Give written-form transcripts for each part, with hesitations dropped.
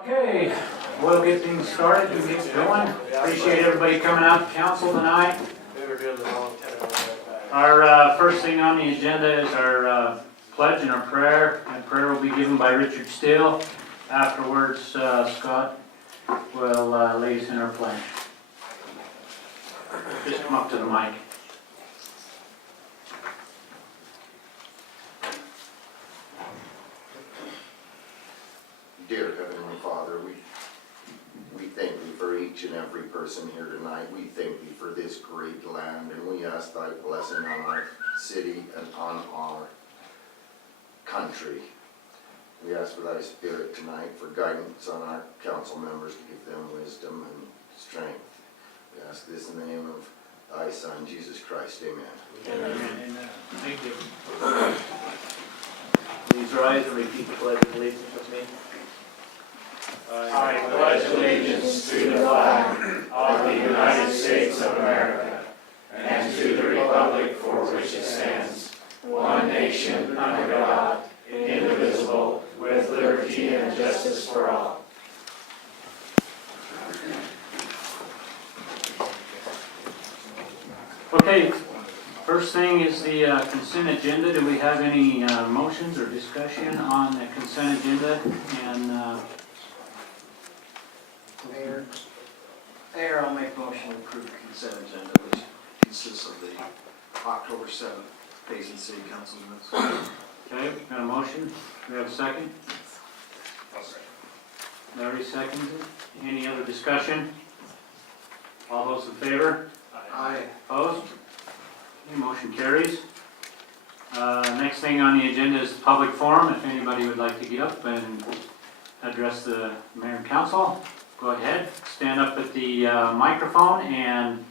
Okay, we'll get things started and get going. Appreciate everybody coming out to council tonight. Our first thing on the agenda is our pledge and our prayer. And prayer will be given by Richard Steele. Afterwards, Scott will lead us in our pledge. Just come up to the mic. Dear Heavenly Father, we thank you for each and every person here tonight. We thank you for this great land, and we ask thy blessing on our city and on our country. We ask for thy spirit tonight for guidance on our council members to give them wisdom and strength. We ask this in the name of thy Son, Jesus Christ. Amen. Amen. Thank you. Please rise and repeat the pledge of allegiance with me. I pledge allegiance to the flag of the United States of America and to the republic for which it stands, one nation under God, indivisible, with liberty and justice for all. Okay, first thing is the consent agenda. Do we have any motions or discussion on the consent agenda? And Mayor, I'll make motion to approve the consent agenda, which consists of the October 7th Payson City Council minutes. okay, got a motion. Do we have a second? Larry seconds it. Any other discussion? All those in favor? Aye. Opposed? Okay, motion carries. Next thing on the agenda is the public forum. If anybody would like to get up and address the mayor and council, go ahead. Stand up at the microphone and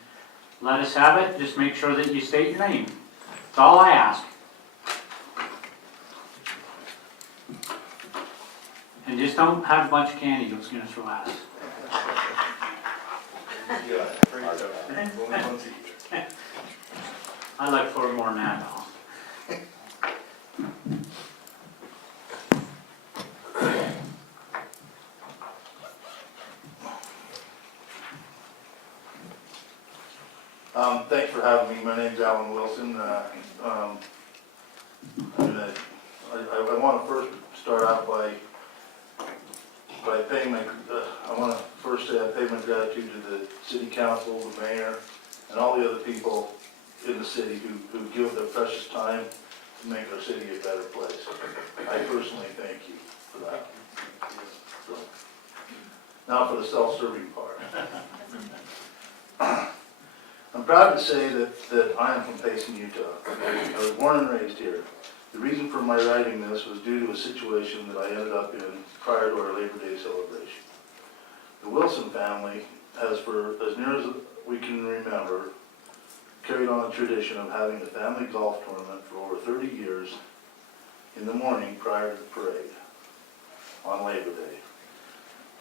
let us have it. Just make sure that you state your name. That's all I ask. And just don't have a bunch of candy that's going to throw at us. I look for more than that, though. Thanks for having me. My name's Alan Wilson. I want to first start out by paying my. I want to first say I pay my gratitude to the city council, the mayor, and all the other people in the city who give their precious time to make our city a better place. I personally thank you for that. So, now for the self-serving part. I'm proud to say that I am from Payson, Utah. I was born and raised here. The reason for my writing this was due to a situation that I ended up in prior to our Labor Day celebration. The Wilson family has, for as near as we can remember, carried on a tradition of having a family golf tournament for over 30 years in the morning prior to the parade on Labor Day.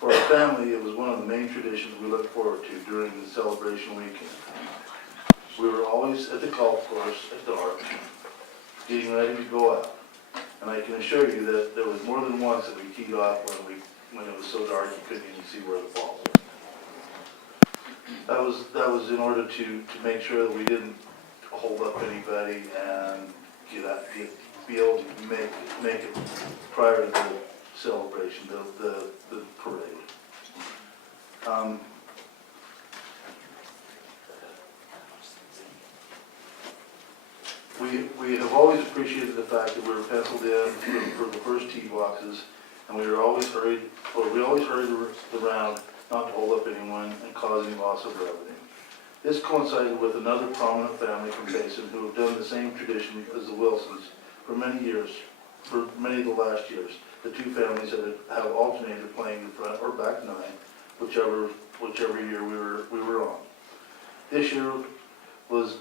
For our family, it was one of the main traditions we looked forward to during the celebration weekend. We were always at the golf course at dark, getting ready to go out. And I can assure you that there was more than once that we teed off when it was so dark you couldn't even see where the ball was. That was in order to make sure that we didn't hold up anybody and be able to make it prior to the celebration, the parade. We have always appreciated the fact that we were penciled in for the first tee boxes, and we always hurried around not to hold up anyone and causing loss of revenue. This coincided with another prominent family from Payson who have done the same tradition as the Wilsons for many years, for many of the last years. The two families have alternated playing the front or back nine, whichever year we were on. This year was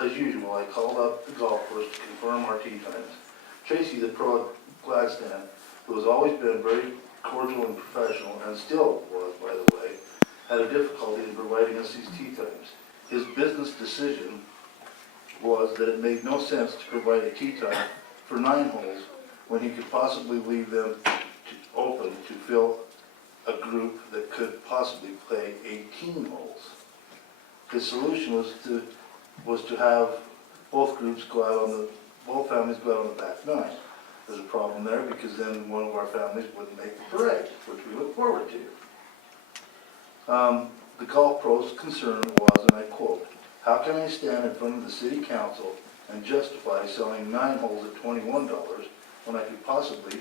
as usual. I called up the golf course to confirm our tee times. Tracy, the pro at Gladstone, who has always been very cordial and professional, and still was, by the way, had a difficulty in providing us these tee times. His business decision was that it made no sense to provide a tee time for 9 holes when he could possibly leave them open to fill group that could possibly play 18 holes. His solution was to have both groups go out on the, both families go out on the back nine. There's a problem there because then one of our families wouldn't make the parade, which we look forward to. The golf pro's concern was, and I quote, "How can I stand in front of the city council and justify selling 9 holes at $21 when I could possibly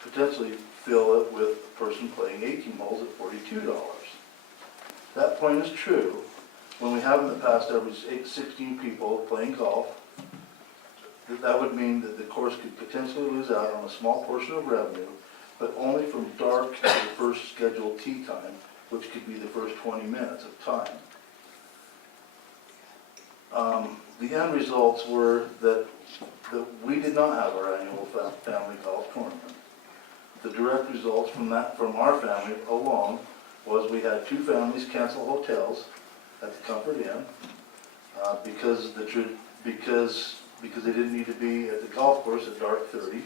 potentially fill it with a person playing 18 holes at $42? That point is true when we have in the past averaged 16 people playing golf. That would mean that the course could potentially lose out on a small portion of revenue, but only from dark to the first scheduled tee time, which could be the first 20 minutes of time. The end results were that we did not have our annual family golf tournament. The direct results from our family alone was we had 2 families cancel hotels at the Comfort Inn because they didn't need to be at the golf course at dark 30.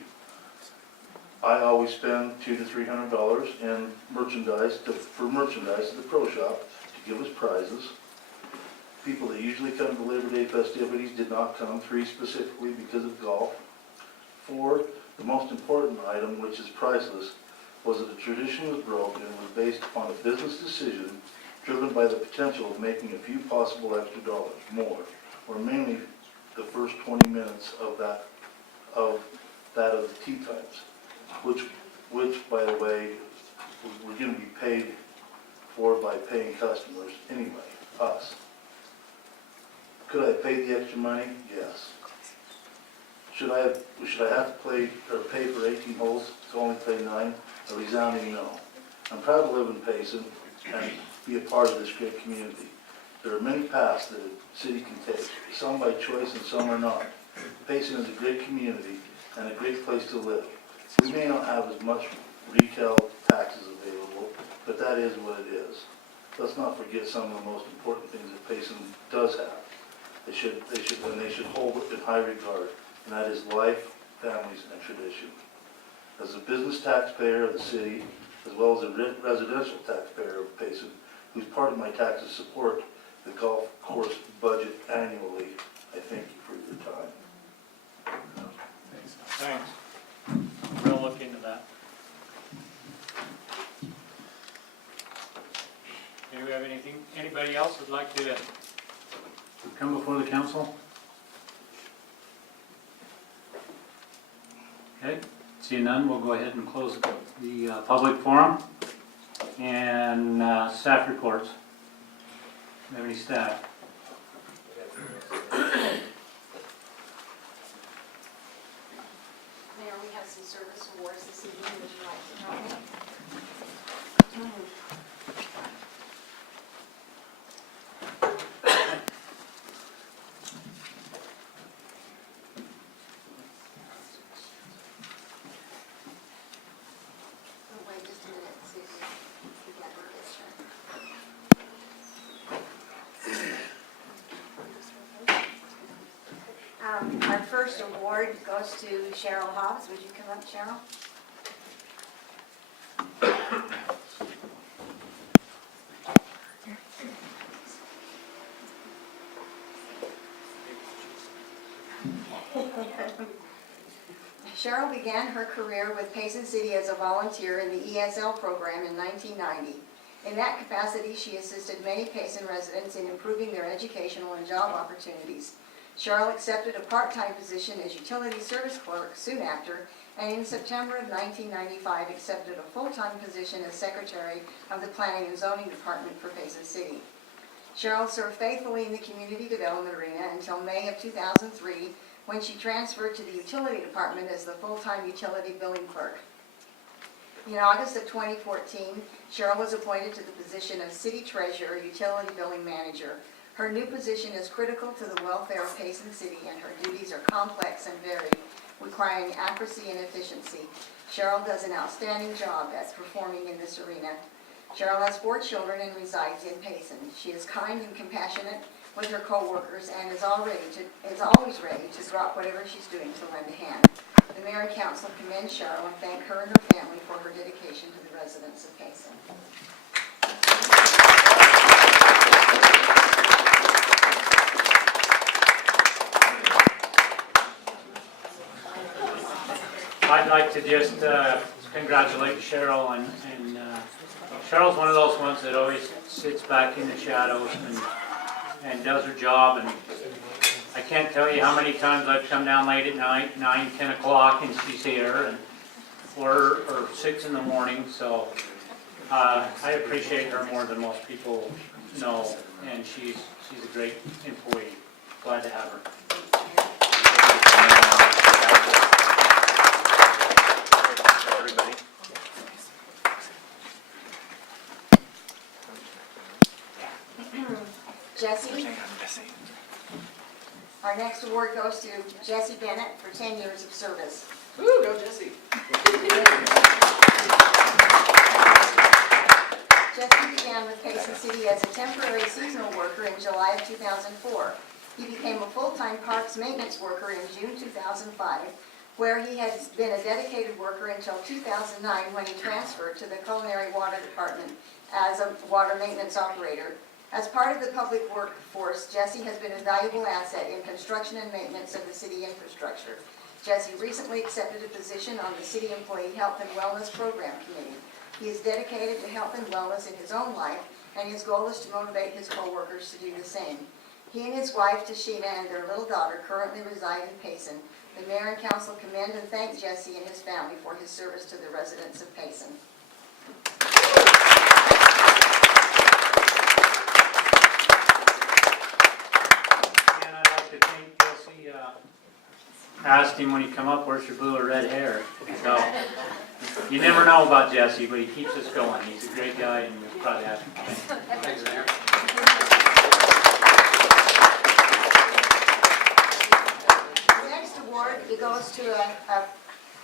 I always spend $200 to $300 in merchandise for merchandise at the pro shop to give us prizes. People that usually come to Labor Day festivities did not come, 3 specifically because of golf. 4, the most important item, which is priceless, was that the tradition was broken and was based upon a business decision driven by the potential of making a few possible extra dollars more, or mainly the first 20 minutes of the tee times, which by the way, we're going to be paid for by paying customers anyway, us. Could I have paid the extra money? Yes. Should I have to pay for 18 holes to only play 9? A resounding no. I'm proud to live in Payson and be a part of this great community. There are many paths that a city can take, some by choice and some are not. Payson is a great community and a great place to live. We may not have as much retail taxes available, but that is what it is. Let's not forget some of the most important things that Payson does have. They should hold it in high regard, and that is life, families, and tradition. As a business taxpayer of the city, as well as a residential taxpayer of Payson, whose part of my taxes support the golf course budget annually, I thank you for your time. Thanks. We'll look into that. Do we have anybody else would like to come before the council? Okay, seeing none, we'll go ahead and close the public forum. And staff reports. Do you have any staff? Mayor, we have some service awards this evening. Would you like to tell me? Oh, wait just a minute, see if we got the picture. Our first award goes to Cheryl Hobbs. Would you come up, Cheryl? Cheryl began her career with Payson City as a volunteer in the ESL program in 1990. In that capacity, she assisted many Payson residents in improving their educational and job opportunities. Cheryl accepted a part-time position as utility service clerk soon after, and in September of 1995 accepted a full-time position as secretary of the Planning and Zoning Department for Payson City. Cheryl served faithfully in the community development arena until May of 2003, when she transferred to the utility department as the full-time utility billing clerk. In August of 2014, Cheryl was appointed to the position of City Treasurer, Utility Billing Manager. Her new position is critical to the welfare of Payson City, and her duties are complex and varied, requiring accuracy and efficiency. Cheryl does an outstanding job at performing in this arena. Cheryl has 4 children and resides in Payson. She is kind and compassionate with her co-workers and is always ready to drop whatever she's doing to lend a hand. The mayor and council commend Cheryl and thank her and her family for her dedication to the residents of Payson. I'd like to just congratulate Cheryl, and Cheryl's one of those ones that always sits back in the shadows and does her job, and I can't tell you how many times I've come down late at night, 9, 10 o'clock, and she's here, and or 6 in the morning, so I appreciate her more than most people know, and she's a great employee. Glad to have her. Jesse. Our next award goes to Jesse Bennett for 10 years of service. Woo, go Jesse. Jesse began with Payson City as a temporary seasonal worker in July of 2004. He became a full-time parks maintenance worker in June 2005, where he has been a dedicated worker until 2009 when he transferred to the Culinary Water Department as a water maintenance operator. As part of the public workforce, Jesse has been a valuable asset in construction and maintenance of the city infrastructure. Jesse recently accepted a position on the City Employee Health and Wellness Program Committee. He is dedicated to health and wellness in his own life, and his goal is to motivate his co-workers to do the same. He and his wife, Tashina, and their little daughter currently reside in Payson. The mayor and council commend and thank Jesse and his family for his service to the residents of Payson. And I'd like to thank Jesse. Asked him when he come up, where's your blue or red hair? So, you never know about Jesse, but he keeps us going. He's a great guy, and we're proud to have him. Thanks, Mayor. The next award, it goes to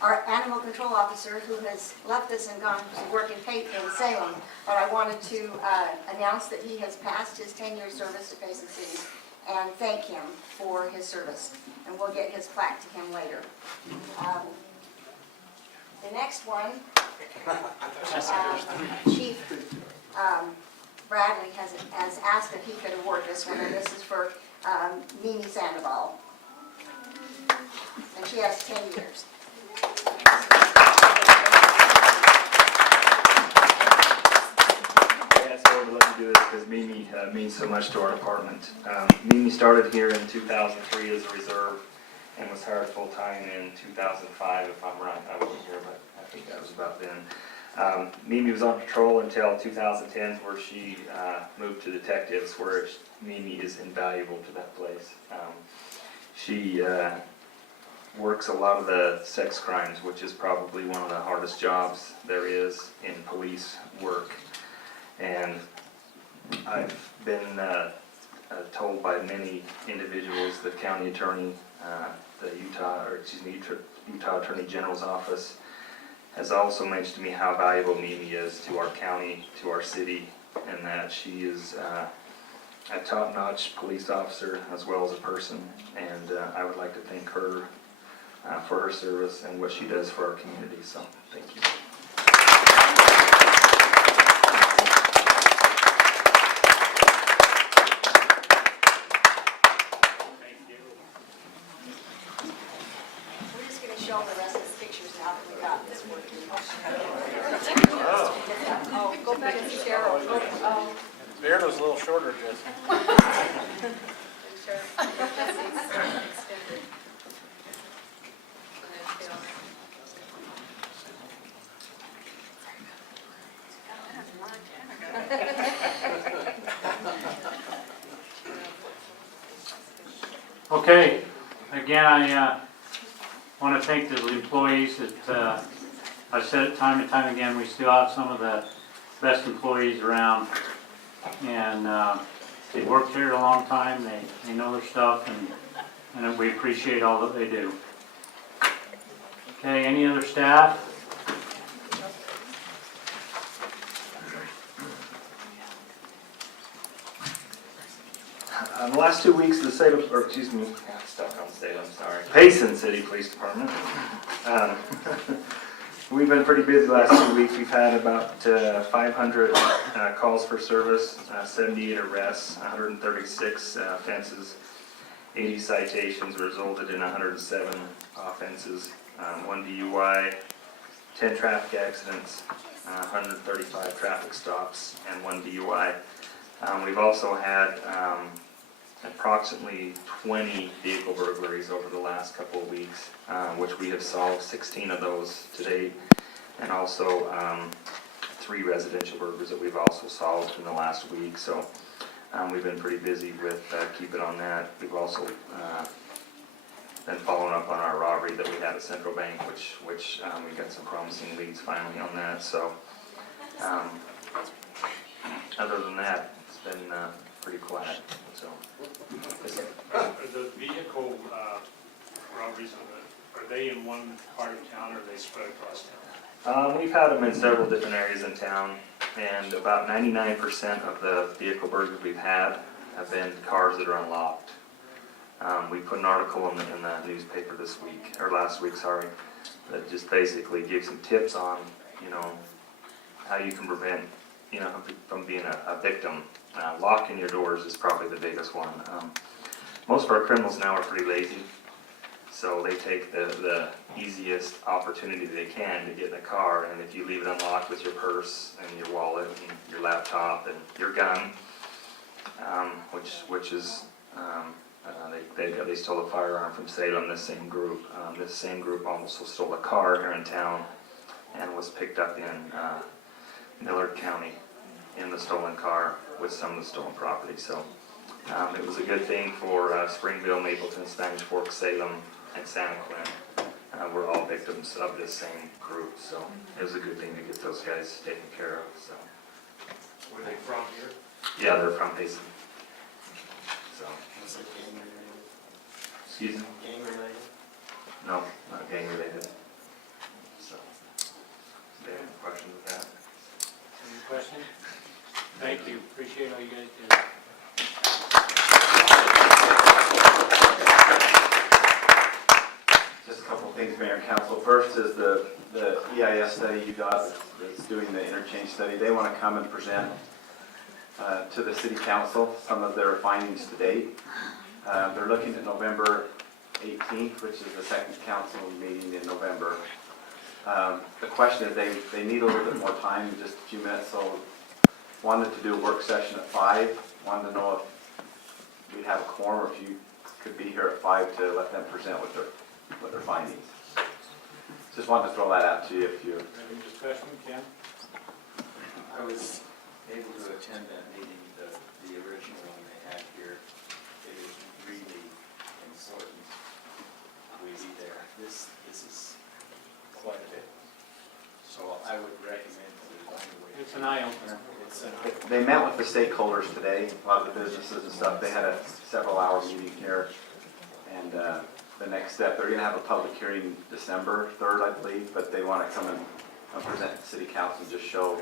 our animal control officer who has left us and gone to work in Salem. But I wanted to announce that he has passed his 10-year service to Payson City and thank him for his service. And we'll get his plaque to him later. The next one, Chief Bradley has asked if he could award this one, and this is for Mimi Sandoval. And she has 10 years. I asked Laura to let me do this because Mimi means so much to our department. Mimi started here in 2003 as a reserve and was hired full-time in 2005, if I'm right. I wasn't here, but I think that was about then. Mimi was on patrol until 2010, where she moved to detectives, where Mimi is invaluable to that place. She works a lot of the sex crimes, which is probably one of the hardest jobs there is in police work. And I've been told by many individuals, the county attorney, the Utah Attorney General's office has also mentioned to me how valuable Mimi is to our county, to our city, and that she is a top-notch police officer as well as a person. And I would like to thank her for her service and what she does for our community. So, thank you. We're just going to show the rest of the pictures now that we got this working. Oh, go back to Cheryl. Oh. Beard was a little shorter, Jesse. Okay, again, I want to thank the employees that I've said it time and time again, we still have some of the best employees around, and they worked here a long time, they know their stuff, and we appreciate all that they do. Okay, any other staff? The last 2 weeks, the Salem, or excuse me, stuck on Salem, sorry, Payson City Police Department We've been pretty busy the last 2 weeks. We've had about 500 calls for service, 78 arrests, 136 offenses, 80 citations resulted in 107 offenses, 1 DUI, 10 traffic accidents, 135 traffic stops, and 1 DUI. We've also had approximately 20 vehicle burglaries over the last couple of weeks, which we have solved 16 of those to date, and also 3 residential burglaries that we've also solved in the last week. So we've been pretty busy with keeping on that. We've also been following up on our robbery that we had at Central Bank, which we got some promising leads finally on that. So other than that, it's been pretty quiet. So The vehicle robberies, are they in one part of town or are they spread across town? we've had them in several different areas in town, and about 99% of the vehicle burglaries we've had have been cars that are unlocked. We put an article in the newspaper this week, or last week, sorry, that just basically gives some tips on, how you can prevent, from being a victim. Locking your doors is probably the biggest one. Most of our criminals now are pretty lazy, so they take the easiest opportunity they can to get in a car, and if you leave it unlocked with your purse and your wallet and your laptop and your gun, which is they stole a firearm from Salem. This same group also stole a car here in town and was picked up in Millard County in the stolen car with some of the stolen property. So it was a good thing for Springville, Mapleton, Spanish Fork, Salem, and Santa Clara. We're all victims of this same group, so it was a good thing to get those guys taken care of. So Were they from here? yeah, they're from Payson. So excuse me? Gang related? No, not gang related. So, do you have any questions with that? Any questions? Thank you, appreciate all you guys do. Just a couple of things, Mayor and Council. First is the EIS study you got that's doing the interchange study. They want to come and present to the City Council some of their findings to date. They're looking at November 18th, which is the second council meeting in November. The question is they need a little bit more time, just a few minutes, so wanted to do a work session at 5. Wanted to know if we'd have a quorum, or if you could be here at 5 to let them present with their findings. Just wanted to throw that out to you if you... Any discussion, Ken? I was able to attend that meeting, the original one they had here. It is really important we be there. This is quite a bit. So I would recommend to It's an eye-opener. They met with the stakeholders today, a lot of the businesses and stuff. They had a several-hour meeting here. And the next step, they're going to have a public hearing December 3rd, I believe, but they want to come and present to City Council and just show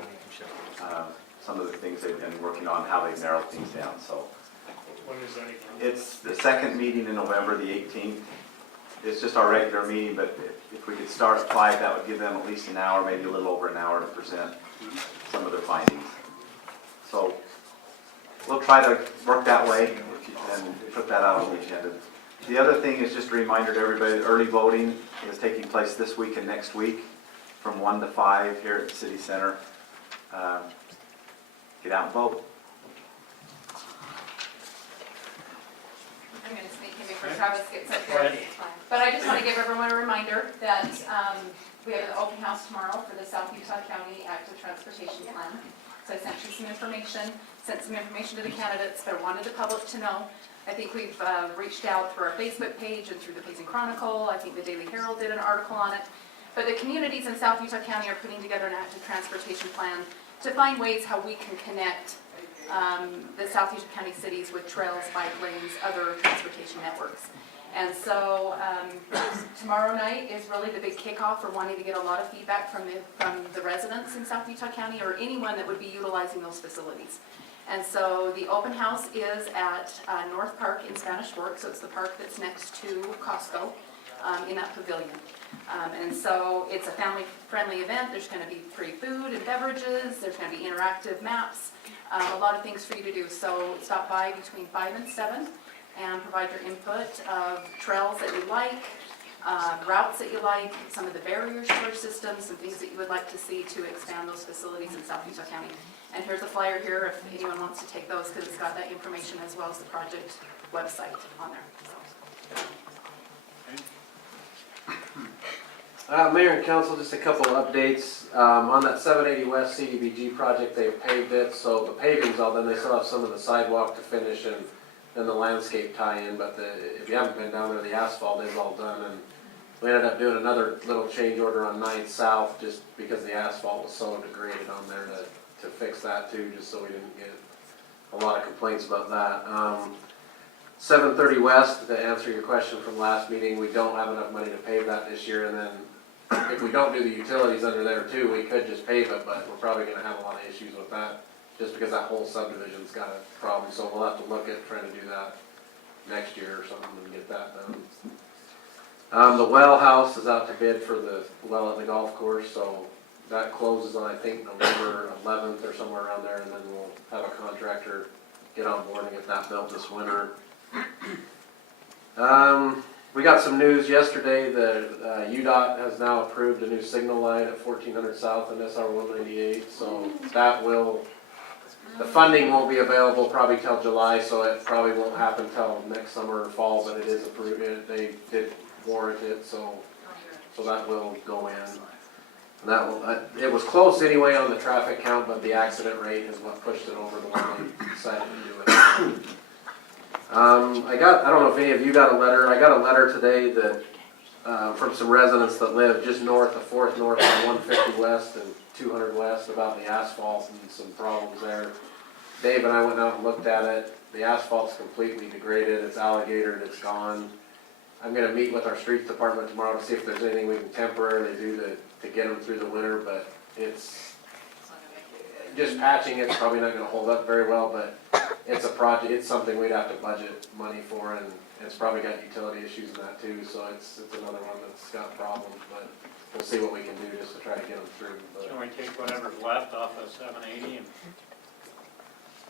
some of the things they've been working on, how they've narrowed things down. So When is that again? it's the second meeting in November, the 18th. It's just our regular meeting, but if we could start at 5, that would give them at least an hour, maybe a little over an hour to present some of their findings. So we'll try to work that way and put that out on the agenda. The other thing is just a reminder to everybody, early voting is taking place this week and next week from 1 to 5 here at the City Center. Get out and vote. I'm going to sneak in before Travis gets up here. But I just want to give everyone a reminder that we have an open house tomorrow for the South Utah County Active Transportation Plan. So I sent you some information, sent some information to the candidates, but I wanted the public to know. I think we've reached out through our Facebook page and through the Payson Chronicle. I think the Daily Herald did an article on it. But the communities in South Utah County are putting together an active transportation plan to find ways how we can connect the South Utah County cities with trails, bike lanes, other transportation networks. And so tomorrow night is really the big kickoff for wanting to get a lot of feedback from the residents in South Utah County or anyone that would be utilizing those facilities. And so the open house is at North Park in Spanish Fork, so it's the park that's next to Costco. in that pavilion. And so it's a family-friendly event. There's going to be free food and beverages. There's going to be interactive maps, a lot of things for you to do. So stop by between 5 and 7 and provide your input of trails that you like, routes that you like, some of the barrier storage systems, some things that you would like to see to expand those facilities in South Utah County. And here's a flyer here if anyone wants to take those, because it's got that information as well as the project website on there. Mayor and council, just a couple of updates. On that 780 West CDBG project, they've paved it, so the paving's all done. They still have some of the sidewalk to finish and the landscape tie-in, but if you haven't been down there, the asphalt is all done. And we ended up doing another little change order on 9th South just because the asphalt was so degraded on there to fix that too, just so we didn't get a lot of complaints about that. 730 West, to answer your question from last meeting, we don't have enough money to pave that this year, and then if we don't do the utilities under there too, we could just pave it, but we're probably gonna have a lot of issues with that, just because that whole subdivision's got a problem, so we'll have to look at trying to do that next year or something and get that done. The well house is out to bid for the well at the golf course, so that closes on, I think, November 11th or somewhere around there, and then we'll have a contractor get on board and get that built this winter. We got some news yesterday that UDOT has now approved a new signal line at 1400 South and SR 198, so that will, the funding won't be available probably till July, so it probably won't happen till next summer or fall, but it is approved. They did warrant it, so that will go in. And that will, it was close anyway on the traffic count, but the accident rate is what pushed it over the one they decided to do it. I don't know if any of you got a letter. I got a letter today that from some residents that live just north of 4th North on 150 West and 200 West about the asphalt and some problems there. Dave and I went out and looked at it. The asphalt's completely degraded. It's alligatored. It's gone. I'm going to meet with our streets department tomorrow to see if there's anything we can temporarily do to get them through the winter, but it's just patching. It's probably not going to hold up very well, but it's a project. It's something we'd have to budget money for, and it's probably got utility issues in that too, so it's another one that's got problems, but we'll see what we can do just to try to get them through. But Can we take whatever's left off of 780 and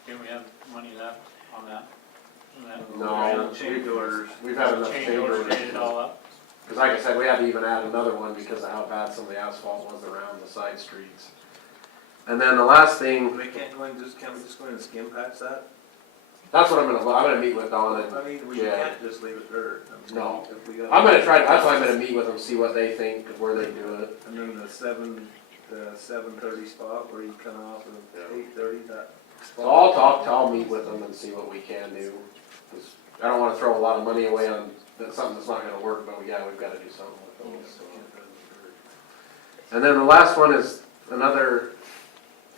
can we have money left on that? no, Change orders. we've had enough Change orders, orders. made it all up? Because like I said, we had to even add another one because of how bad some of the asphalt was around the side streets. And then the last thing, We can't go and just go in and skim patch that? that's what I'm gonna meet with Donna. I mean, we Yeah. can't just leave it dirt. I mean, No. if we got- I'm gonna try, that's why I'm gonna meet with them, see what they think, where they do it. And then the 7:30 spot where you come off of 8:30, that spot. So I'll meet with them and see what we can do. 'Cause I don't wanna throw a lot of money away on something that's not gonna work, but yeah, we've gotta do something with those. So. And then the last one is another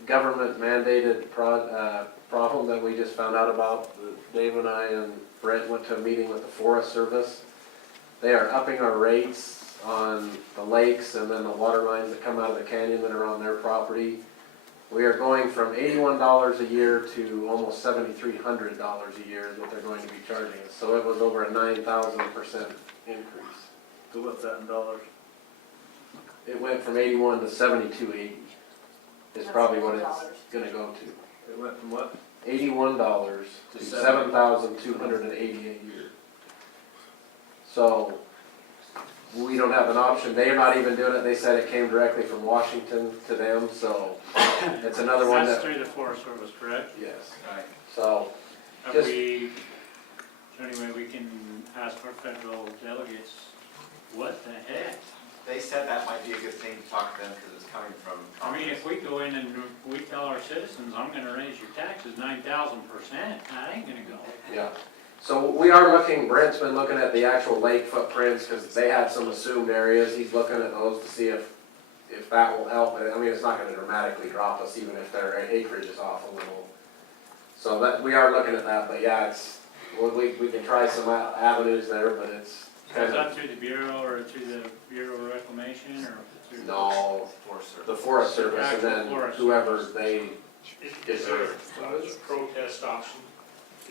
government mandated problem that we just found out about. Dave and I and Brent went to a meeting with the Forest Service. They are upping our rates on the lakes and then the water lines that come out of the canyon that are on their property. We are going from $81 a year to almost $7,300 a year is what they're going to be charging us. So it was over a 9,000% increase. So what's that in dollars? It went from 81 to 72.80 is probably what it's gonna go to. It went from what? $81 to $7,280 a year. So we don't have an option. They're not even doing it. They said it came directly from Washington to them, so it's another one That's that, through the Forest Service, correct? yes. Right. So, Have Just- we, is there any way we can ask our federal delegates, what the heck? They said that might be a good thing to talk to them because it's coming from. I mean, if we go in and we tell our citizens, I'm gonna raise your taxes 9,000%, that ain't gonna go. yeah. So we are looking, Brent's been looking at the actual lake footprints because they had some assumed areas. He's looking at those to see if that will help. I mean, it's not gonna dramatically drop us even if their acreage is off a little. So that, we are looking at that, but yeah, we can try some avenues there, but it's Is kind of, that through the Bureau or through the Bureau of Reclamation or through? no, the Forest Service and then whoever they, Is there a protest option?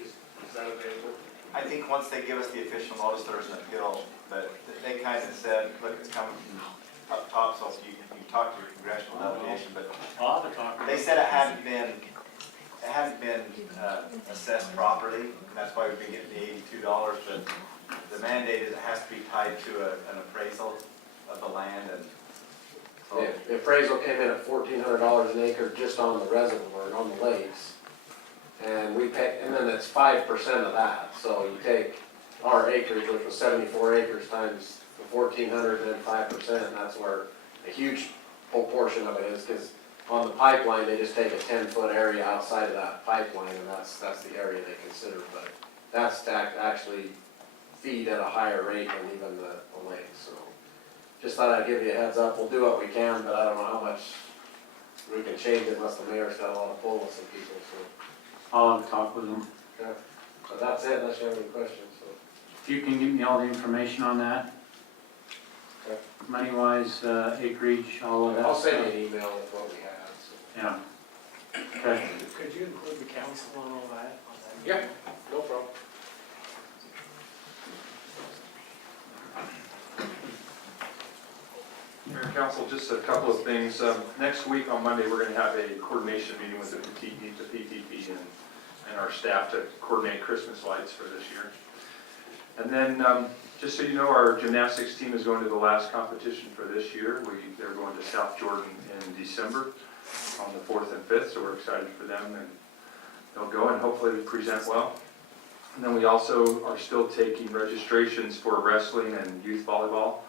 Is that available? I think once they give us the official notice there's an appeal, but they kind of said, look, it's coming from up top, so you talk to your congressional delegation, but I'll have to talk. they said it hadn't been assessed properly, and that's why we've been getting the $82, but the mandate is it has to be tied to an appraisal of the land, and so. The appraisal came in at $1,400 an acre just on the reservoir, on the lakes. And we pay, and then it's 5% of that, so you take our acreage, which was 74 acres, times the 1,400 and then 5%, and that's where a huge proportion of it is, because on the pipeline, they just take a 10-foot area outside of that pipeline, and that's the area they consider, but that's to actually feed at a higher rate than even the lake, so. Just thought I'd give you a heads up, we'll do what we can, but I don't know how much we can change it unless the mayor's got a lot of pull with some people, so. I'll have to talk with them. Yeah, but that's it, unless you have any questions, so. If you can give me all the information on that. Okay. Money-wise, acreage, all of that. I'll send you an email with what we have, so. Yeah. Okay. Could you include the council on all that? Yeah, no problem. Mayor and Council, just a couple of things. Next week on Monday, we're going to have a coordination meeting with the PTP and our staff to coordinate Christmas lights for this year. And then, just so you know, our gymnastics team is going to the last competition for this year. They're going to South Jordan in December on the 4th and 5th, so we're excited for them, and they'll go and hopefully present well. And then we also are still taking registrations for wrestling and youth volleyball,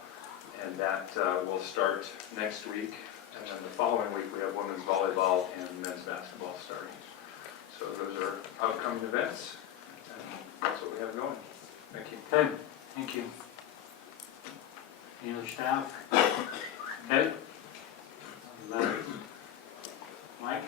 and that will start next week. And then the following week, we have women's volleyball and men's basketball starting. So those are upcoming events, and that's what we have going. Thank you. Okay, thank you. Any other staff? Okay. Mike?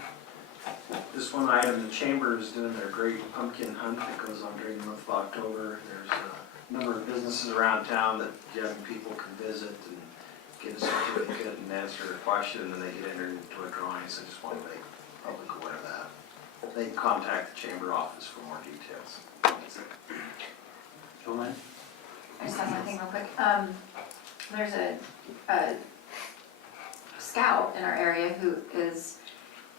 Just one item, the chamber is doing their great pumpkin hunt that goes on during the month of October. There's a number of businesses around town that young people can visit and get a certificate and answer a question, and then they get entered into a drawing, so I just want to make the public aware of that. They can contact the chamber office for more details. Joanne? I just have one thing real quick. There's a scout in our area who is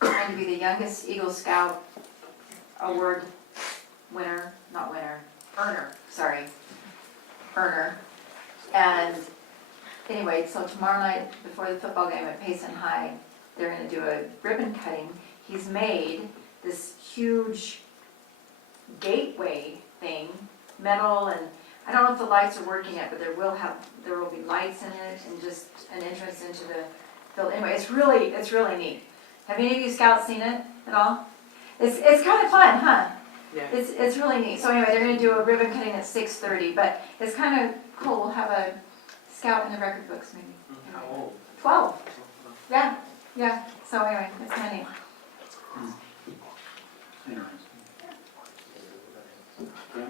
going to be the youngest Eagle Scout Award earner. And anyway, so tomorrow night before the football game at Payson High, they're gonna do a ribbon cutting. He's made this huge gateway thing, metal, and I don't know if the lights are working yet, but there will be lights in it and just an entrance into the building. Anyway, it's really neat. Have any of you scouts seen it at all? It's kind of fun, huh? Yeah. It's really neat. So anyway, they're gonna do a ribbon cutting at 6:30, but it's kind of cool. We'll have a scout in the record books maybe. How old? 12. Yeah. So anyway, it's kind of neat. Interesting. Okay.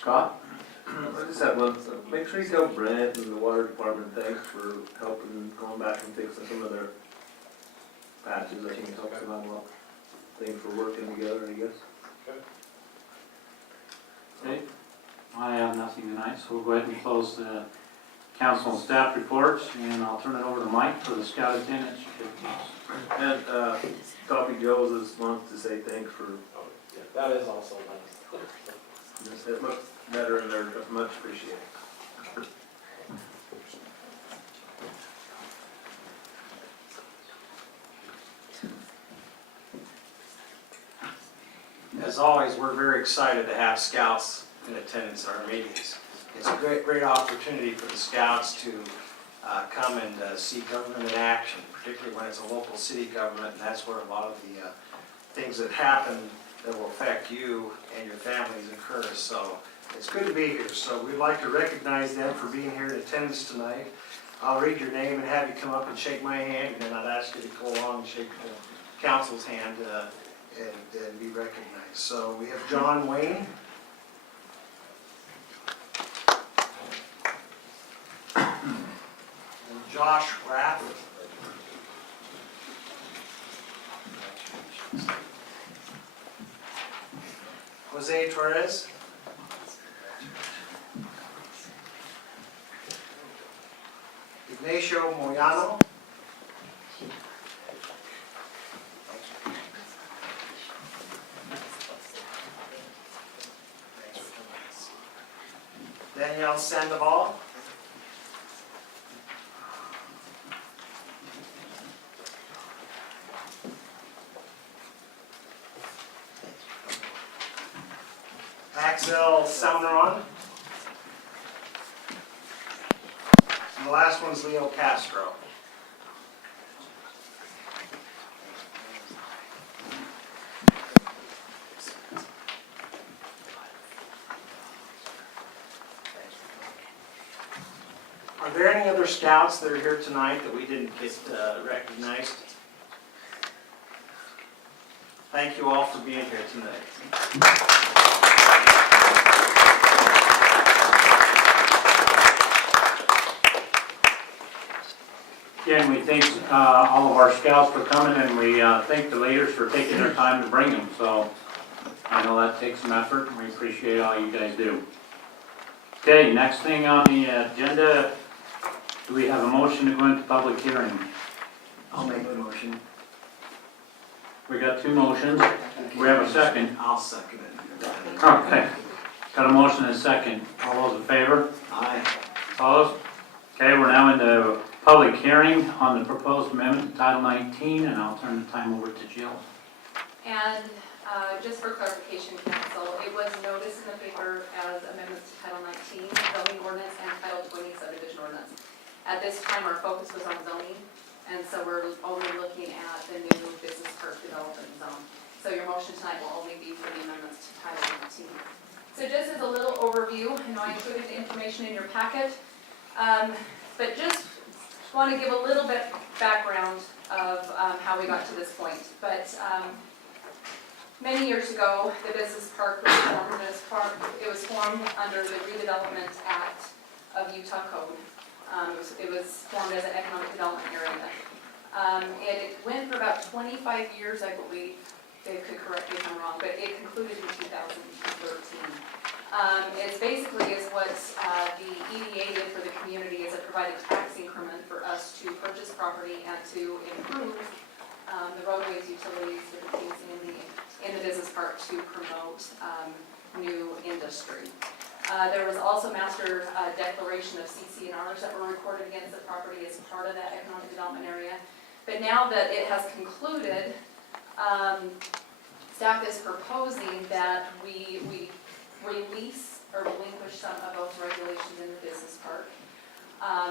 Scott? I just have one, so make sure you tell Brent and the water department thanks for helping going back and fixing some of their patches. I think it helps them out a lot. Thanks for working together, I guess. Okay. I have nothing tonight, so we'll go ahead and close the council and staff reports, and I'll turn it over to Mike for the scout attendance certificates. And Coffee Joe's this month to say thanks for, That is also nice. it looks better and they're much appreciated. As always, we're very excited to have scouts in attendance at our meetings. It's a great opportunity for the scouts to come and see government in action, particularly when it's a local city government, and that's where a lot of the things that happen that will affect you and your families occur. So it's good to be here. So we'd like to recognize them for being here in attendance tonight. I'll read your name and have you come up and shake my hand, and then I'd ask you to go along and shake the council's hand and be recognized. So we have John Wayne. And Josh Rapp. Jose Torres. Ignacio Moyano. Danielle Sandoval. Axel Salmeron. And the last one's Leo Castro. Are there any other scouts that are here tonight that we didn't get recognized? Thank you all for being here tonight. Again, we thank all of our scouts for coming, and we thank the leaders for taking their time to bring them. So I know that takes some effort, and we appreciate all you guys do. Okay, next thing on the agenda, do we have a motion to go into public hearing? I'll make the motion. We got two motions. We have a second. I'll second it. Okay, got a motion and a second. All those in favor? Aye. Opposed? Okay, we're now in the public hearing on the proposed amendment to Title 19, and I'll turn the time over to Jill. And just for clarification, council, it was noticed in the paper as amendments to Title 19, zoning ordinance, and Title 20 subdivision ordinance. At this time, our focus was on zoning, and so we're only looking at the new business park development zone. So your motion tonight will only be for the amendments to Title 19. So just as a little overview, I know I included the information in your packet, but just want to give a little bit background of how we got to this point. But many years ago, the business park was formed it was formed under the Redevelopment Act of Utah Code. It was formed as an economic development area. It went for about 25 years, I believe. They could correct me if I'm wrong, but it concluded in 2013. It's basically is what the EDA did for the community is it provided tax increment for us to purchase property and to improve the roadways, utilities, different things in the business park to promote new industry. There was also master declaration of CC&Rs that were recorded against the property as part of that economic development area. But now that it has concluded, staff is proposing that we release or relinquish some of those regulations in the business park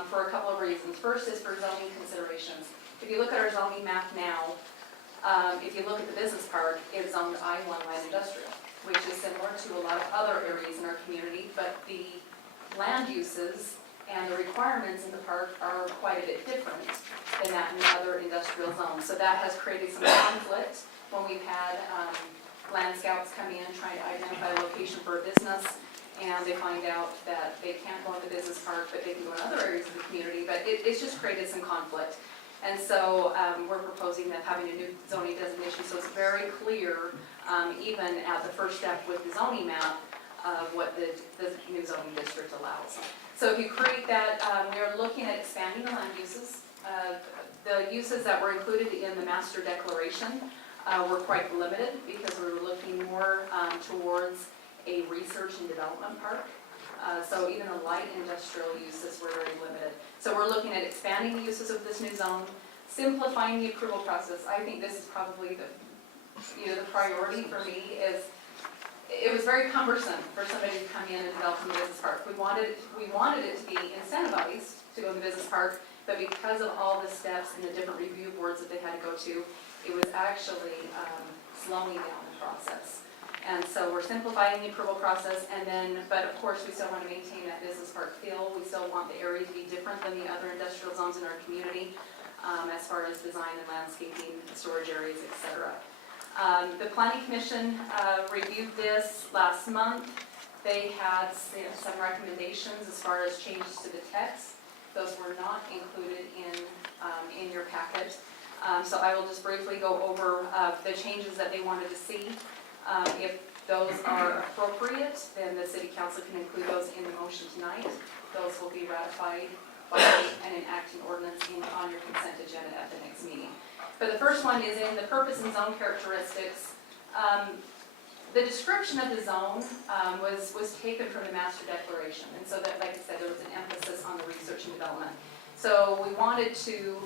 for a couple of reasons. First is for zoning considerations. If you look at our zoning map now, if you look at the business park, it's zoned I-1 light industrial, which is similar to a lot of other areas in our community, but the land uses and the requirements in the park are quite a bit different than that in other industrial zones. So that has created some conflict when we've had land scouts come in trying to identify a location for a business, and they find out that they can't go in the business park, but they can go in other areas of the community, but it's just created some conflict. And so we're proposing that having a new zoning designation, so it's very clear, even at the first step with the zoning map, what the new zoning district allows. So if you create that, we are looking at expanding the land uses. The uses that were included in the master declaration were quite limited because we were looking more towards a research and development park. So even the light industrial uses were very limited. So we're looking at expanding the uses of this new zone, simplifying the approval process. I think this is probably the priority for me is it was very cumbersome for somebody to come in and develop in the business park. We wanted it to be incentivized to go in the business park, but because of all the steps and the different review boards that they had to go to, it was actually slowing down the process. And so we're simplifying the approval process, but of course we still want to maintain that business park feel. We still want the area to be different than the other industrial zones in our community as far as design and landscaping, storage areas, etc. The Planning Commission reviewed this last month. They had some recommendations as far as changes to the text. Those were not included in your packet. So I will just briefly go over the changes that they wanted to see. If those are appropriate, then the City Council can include those in the motion tonight. Those will be ratified by and enacting ordinance on your consent agenda at the next meeting. But the first one is in the purpose and zone characteristics. The description of the zone was taken from the master declaration, and so that, like I said, there was an emphasis on the research and development. So we wanted to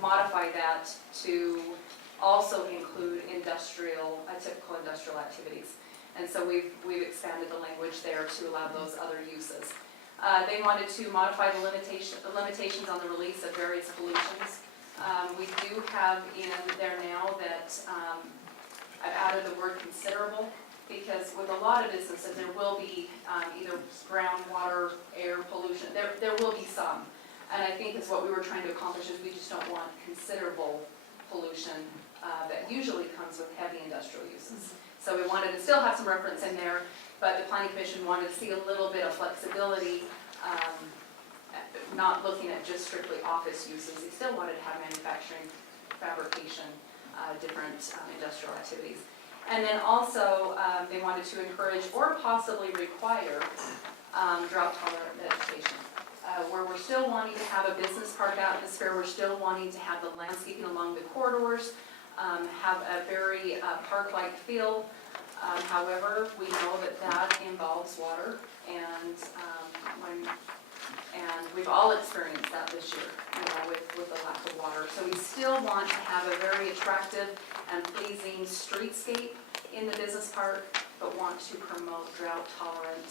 modify that to also include typical industrial activities. And so we've expanded the language there to allow those other uses. They wanted to modify the limitations on the release of various pollutions. We do have in there now that I've added the word considerable, because with a lot of businesses, there will be either groundwater, air pollution, there will be some. And I think that's what we were trying to accomplish, is we just don't want considerable pollution that usually comes with heavy industrial uses. So we wanted to still have some reference in there, but the Planning Commission wanted to see a little bit of flexibility, not looking at just strictly office uses. They still wanted to have manufacturing, fabrication, different industrial activities. And then also, they wanted to encourage or possibly require drought-tolerant vegetation. Where we're still wanting to have a business park atmosphere, we're still wanting to have the landscaping along the corridors, have a very park-like feel. However, we know that involves water, and we've all experienced that this year, with the lack of water. So we still want to have a very attractive and pleasing streetscape in the business park, but want to promote drought-tolerant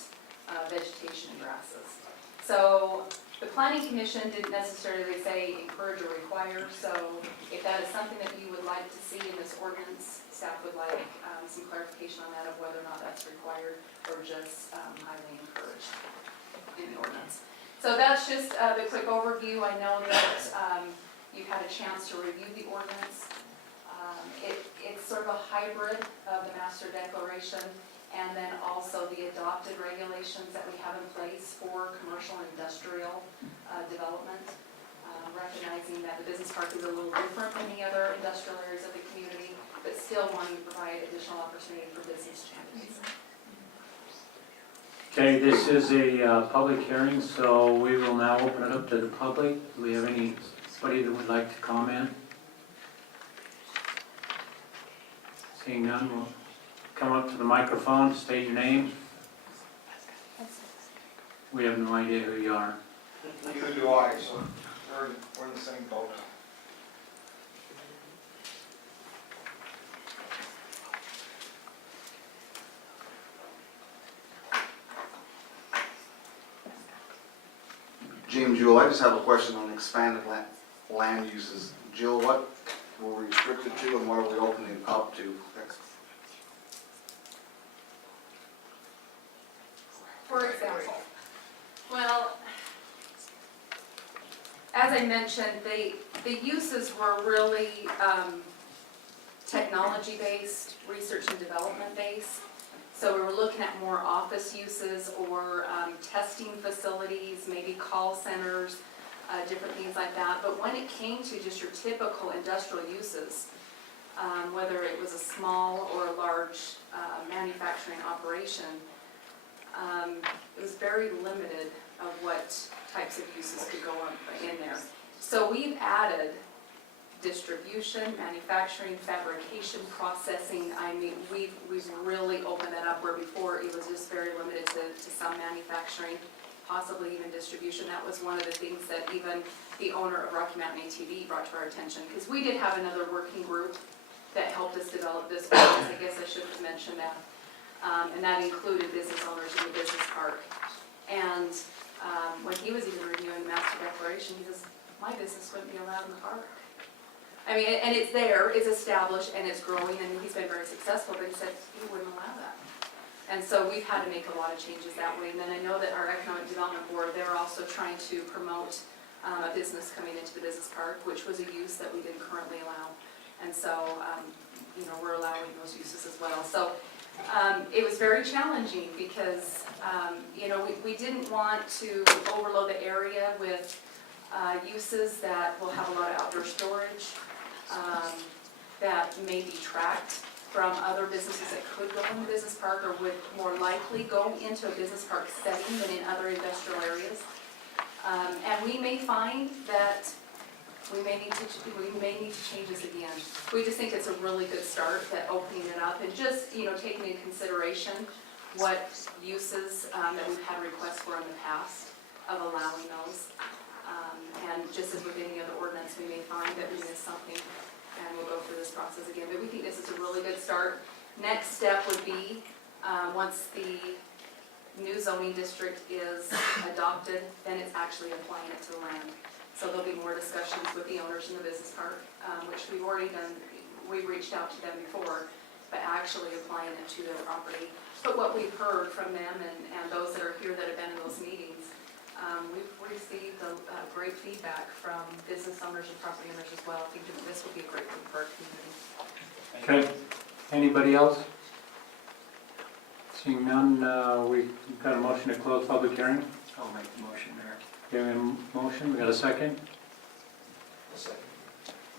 vegetation and grasses. So the Planning Commission didn't necessarily say encourage or require, so if that is something that you would like to see in this ordinance, staff would like some clarification on that, of whether or not that's required or just highly encouraged in the ordinance. So that's just the quick overview. I know that you've had a chance to review the ordinance. It's sort of a hybrid of the master declaration and then also the adopted regulations that we have in place for commercial and industrial development, recognizing that the business park is a little different than the other industrial areas of the community, but still wanting to provide additional opportunity for business champions. Okay, this is a public hearing, so we will now open it up to the public. Do we have anybody that would like to comment? Seeing none, we'll come up to the microphone, state your name. We have no idea who you are. Neither do I, so we're in the same boat. Jim, Jewel, I just have a question on expanded land uses. Jill, what were we restricted to and what are we opening up to? For example, well, as I mentioned, the uses were really technology-based, research and development-based. So we were looking at more office uses or testing facilities, maybe call centers, different things like that. But when it came to just your typical industrial uses, whether it was a small or a large manufacturing operation, it was very limited of what types of uses could go on in there. So we've added distribution, manufacturing, fabrication, processing. I mean, we've really opened that up, where before it was just very limited to some manufacturing, possibly even distribution. That was one of the things that even the owner of Rocky Mountain ATV brought to our attention, because we did have another working group that helped us develop this ordinance. I guess I should have mentioned that. And that included business owners in the business park. And when he was even reviewing the master declaration, he says, my business wouldn't be allowed in the park. I mean, and it's there, it's established, and it's growing, and he's been very successful, but he said he wouldn't allow that. And so we've had to make a lot of changes that way. And then I know that our Economic Development Board, they're also trying to promote a business coming into the business park, which was a use that we didn't currently allow. And so, we're allowing those uses as well. So it was very challenging because, we didn't want to overload the area with uses that will have a lot of outdoor storage, that may detract from other businesses that could go in the business park or would more likely go into a business park setting than in other industrial areas. And we may find that we may need to change this again. We just think it's a really good start, that opening it up and just, taking into consideration what uses that we've had requests for in the past of allowing those. And just as with any other ordinance, we may find that we missed something, and we'll go through this process again. But we think this is a really good start. Next step would be, once the new zoning district is adopted, then it's actually applying it to the land. So there'll be more discussions with the owners in the business park, which we've already done. We've reached out to them before, but actually applying it to their property. But what we've heard from them and those that are here that have been in those meetings, we've received great feedback from business owners and property owners as well. I think that this will be a great thing for our community. Okay, anybody else? Seeing none, we've got a motion to close public hearing. I'll make the motion, Mayor. Okay, we have a motion, we got a second? A second.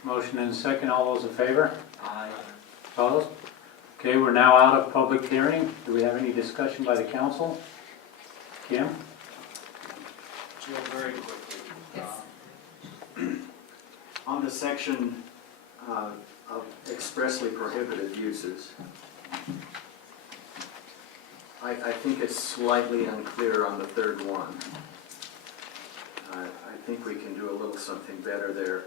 Motion and a second, all those in favor? Aye. Opposed? Okay, we're now out of public hearing. Do we have any discussion by the council? Kim? Jill, very quickly. Yes. On the section of expressly prohibited uses, I think it's slightly unclear on the third one. I think we can do a little something better there.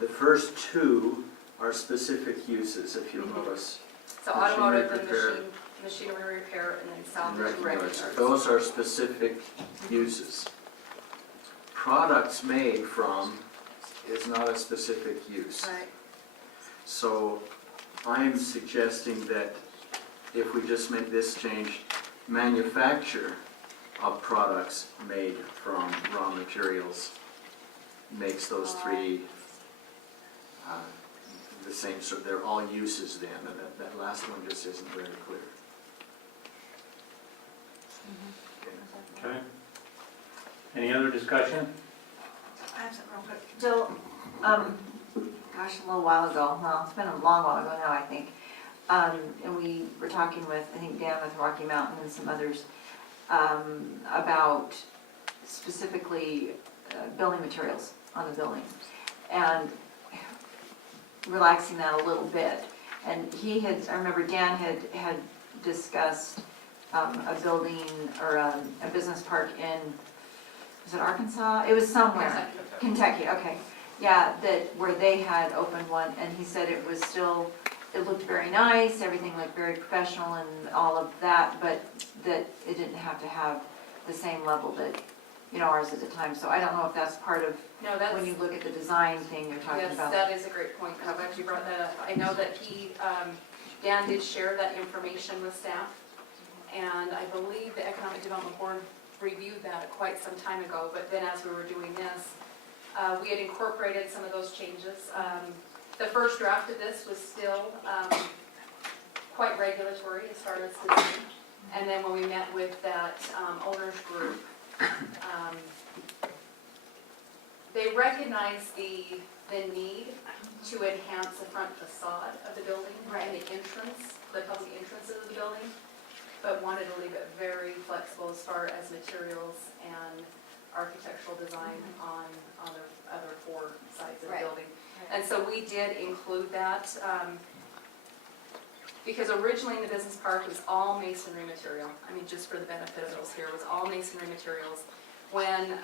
The first two are specific uses, if you'll notice. So automotive and Machinery repair. machinery repair, and then And salvage and recognize, regular. those are specific uses. Products made from is not a specific use. Right. So I'm suggesting that if we just make this change, manufacture of products made from raw materials makes those three the same, so they're all uses then, and that last one just isn't very clear. Okay. Any other discussion? I have something real quick. Jill, gosh, a little while ago, well, it's been a long while ago now, I think. And we were talking with, I think Dan with Rocky Mountain and some others, about specifically building materials on the building. And relaxing that a little bit. And he had, I remember Dan had discussed a building or a business park in, was it Arkansas? It was somewhere. Kentucky, okay. Yeah, where they had opened one, and he said it was still, it looked very nice, everything looked very professional and all of that, but that it didn't have to have the same level that, ours at the time. So I don't know if that's part of, No, that's. when you look at the design thing you're talking Yes, about. that is a great point. I've actually brought that up. I know that Dan did share that information with staff, and I believe the Economic Development Board reviewed that quite some time ago, but then as we were doing this, we had incorporated some of those changes. The first draft of this was still quite regulatory as far as design, and then when we met with that owners group, they recognized the need to enhance the front facade of the building and the entrance, the public entrances of the building, but wanted to leave it very flexible as far as materials and architectural design on the other four sides of the Right. building. And so we did include that, because originally in the business park it was all masonry material. I mean, just for the benefit of those here, it was all masonry materials. When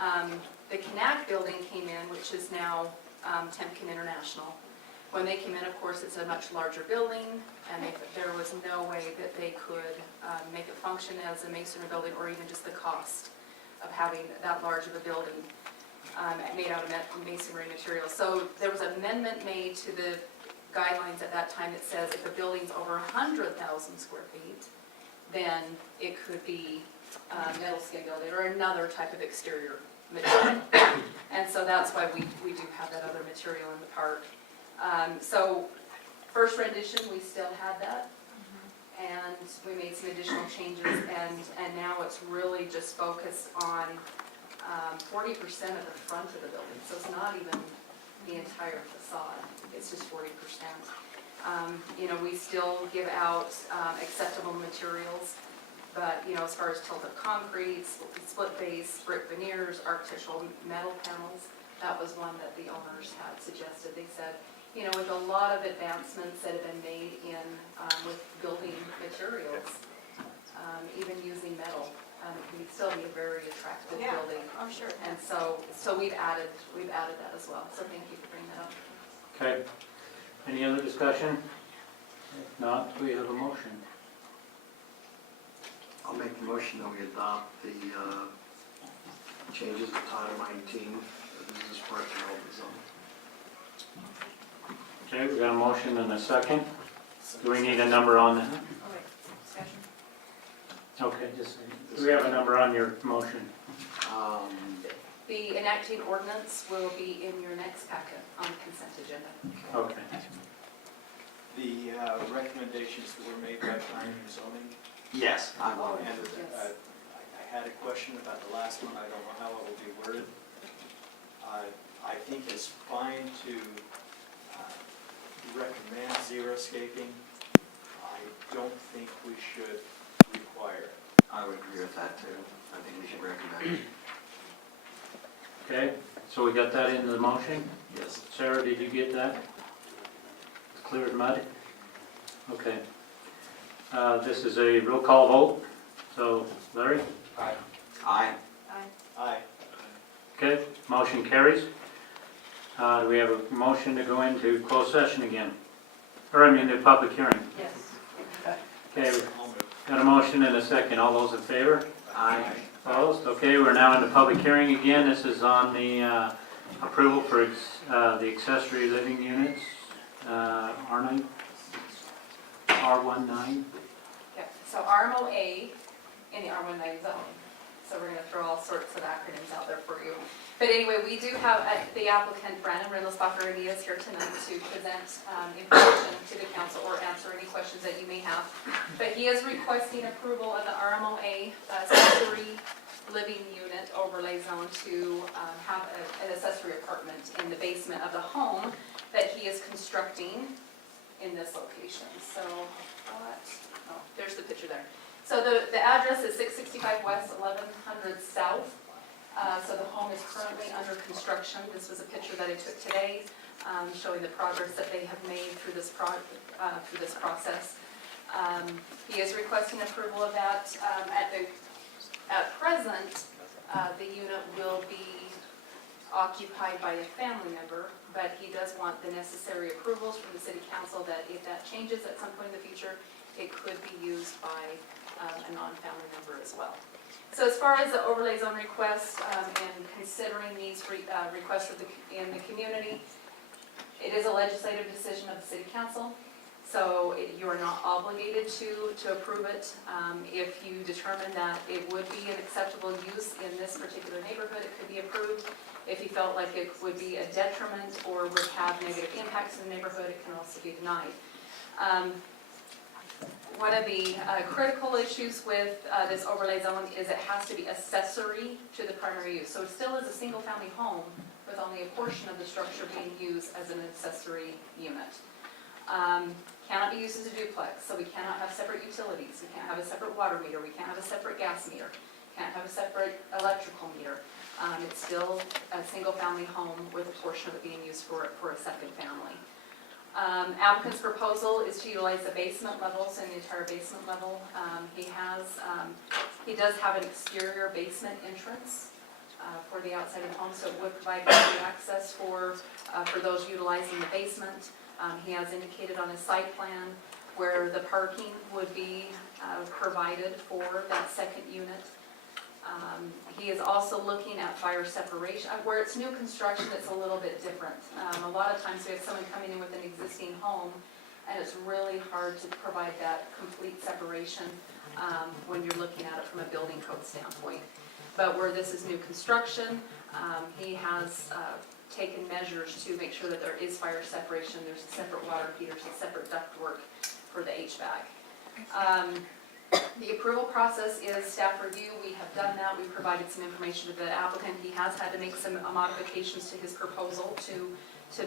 the Knack building came in, which is now Temkin International, when they came in, of course, it's a much larger building, and there was no way that they could make it function as a masonry building, or even just the cost of having that large of a building made out of masonry material. So there was an amendment made to the guidelines at that time that says if a building's over 100,000 square feet, then it could be metal skin building or another type of exterior material. And so that's why we do have that other material in the park. So first rendition, we still had that, and we made some additional changes, and now it's really just focused on 40% of the front of the building. So it's not even the entire facade, it's just 40%. We still give out acceptable materials But, you know, as far as tilted concrete, split base, brick veneers, architectural metal panels, that was one that the owners had suggested. They said, you know, with a lot of advancements that have been made in, with building materials, even using metal, it can still be a very attractive Yeah. building. Oh, sure. And so we've added that as well. So thank you for bringing that up. Okay. Any other discussion? If not, we have a motion. I'll make the motion that we adopt the changes to Title 19, the business park development zone. Okay, we got a motion and a second. Do we need a number on that? Oh, wait, discussion? Okay, just, do we have a number on your motion? The enacting ordinance will be in your next packet on the consent agenda. Okay. The recommendations that were made by planning and zoning, Yes, I will. and I had a question about the last one, I don't know how it will be worded. I think it's fine to recommend xeriscaping. I don't think we should require it. I would agree with that too. I think we should recommend it. Okay, so we got that into the motion? Yes. Sarah, did you get that? It's clear as mud? Okay. This is a roll call vote, so Larry? Aye. Aye. Aye. Okay, motion carries. Do we have a motion to go into closed session again? Or I mean, the public hearing? Yes. Okay, we got a motion and a second. All those in favor? Aye. Opposed? Okay, we're now in the public hearing again. This is on the approval for the accessory living units, R9, R19. Yep, so RMOA in the R19 zone. So we're gonna throw all sorts of acronyms out there for you. But anyway, we do have the applicant, Brandon Rindelsbacher, and he is here tonight to present information to the council or answer any questions that you may have. But he is requesting approval of the RMOA accessory living unit overlay zone to have an accessory apartment in the basement of the home that he is constructing in this location. So, there's the picture there. So the address is 665 West, 1100 South. So the home is currently under construction. This was a picture that I took today, showing the progress that they have made through this process. He is requesting approval of that. At present, the unit will be occupied by a family member, but he does want the necessary approvals from the city council that if that changes at some point in the future, it could be used by a non-family member as well. So as far as the overlay zone request and considering these requests in the community, it is a legislative decision of the city council. So you are not obligated to approve it. If you determine that it would be an acceptable use in this particular neighborhood, it could be approved. If you felt like it would be a detriment or would have negative impacts in the neighborhood, it can also be denied. One of the critical issues with this overlay zone is it has to be accessory to the primary use. So it still is a single-family home with only a portion of the structure being used as an accessory unit. Cannot be used as a duplex, so we cannot have separate utilities. We can't have a separate water meter. We can't have a separate gas meter. Can't have a separate electrical meter. It's still a single-family home with a portion of it being used for a second family. Applicant's proposal is to utilize the basement levels and the entire basement level. He does have an exterior basement entrance for the outside of the home, so it would provide easy access for those utilizing the basement. He has indicated on his site plan where the parking would be provided for that second unit. He is also looking at fire separation. Where it's new construction, it's a little bit different. A lot of times we have someone coming in with an existing home, and it's really hard to provide that complete separation when you're looking at it from a building code standpoint. But where this is new construction, he has taken measures to make sure that there is fire separation. There's separate water heaters and separate ductwork for the HVAC. The approval process is staff review. We have done that. We've provided some information to the applicant. He has had to make some modifications to his proposal to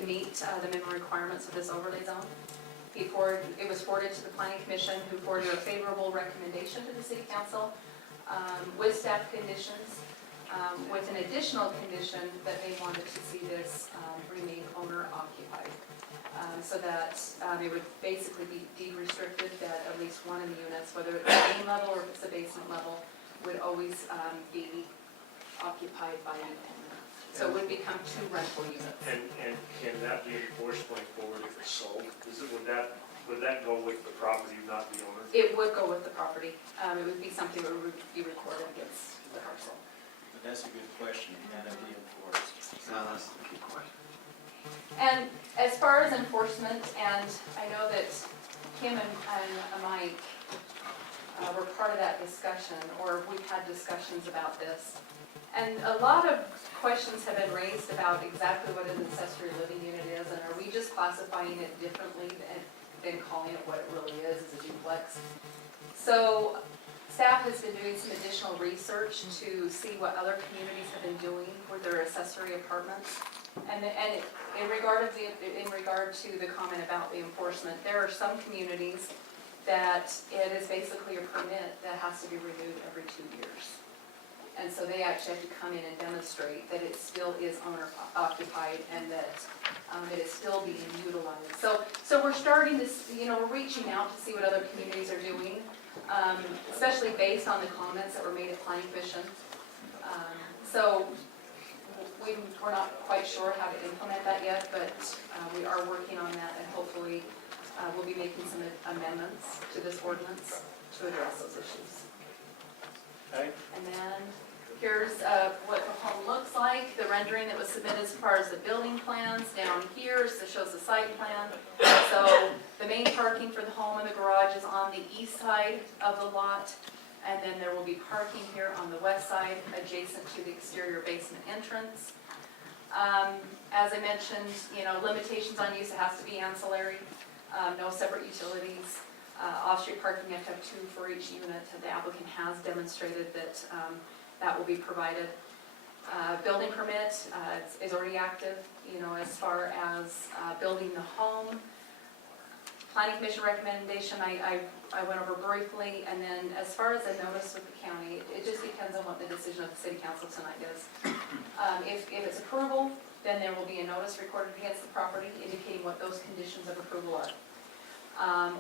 meet the minimum requirements of this overlay zone. It was forwarded to the planning commission, who forwarded a favorable recommendation to the city council with staff conditions, with an additional condition that they wanted to see this remain owner occupied. So that it would basically be deed restricted, that at least one of the units, whether it's the main level or if it's the basement level, would always be occupied by an owner. So it would become 2 rental units. And can that be enforced going forward if it's sold? Would that go with the property, not the owner? It would go with the property. It would be something that would be recorded against the parcel. But that's a good question, can it be enforced? No, that's the key question. And as far as enforcement, and I know that Kim and Mike were part of that discussion, or we've had discussions about this. And a lot of questions have been raised about exactly what an accessory living unit is, and are we just classifying it differently than calling it what it really is a duplex? So staff has been doing some additional research to see what other communities have been doing with their accessory apartments. And in regard to the comment about the enforcement, there are some communities that it is basically a permit that has to be renewed every 2 years. And so they actually have to come in and demonstrate that it still is owner occupied and that it is still being utilized. So we're starting to, we're reaching out to see what other communities are doing, especially based on the comments that were made at Planning Commission. So we're not quite sure how to implement that yet, but we are working on that, and hopefully we'll be making some amendments to this ordinance to address those issues. Okay. And then here's what the home looks like, the rendering that was submitted as far as the building plans. Down here shows the site plan. So the main parking for the home and the garage is on the east side of the lot, and then there will be parking here on the west side adjacent to the exterior basement entrance. As I mentioned, limitations on use, it has to be ancillary, no separate utilities. Off-street parking, you have to have 2 for each unit. The applicant has demonstrated that that will be provided. Building permit is already active, as far as building the home. Planning Commission recommendation, I went over briefly, and then as far as the notice with the county, it just depends on what the decision of the city council tonight is. If it's approval, then there will be a notice recorded against the property indicating what those conditions of approval are.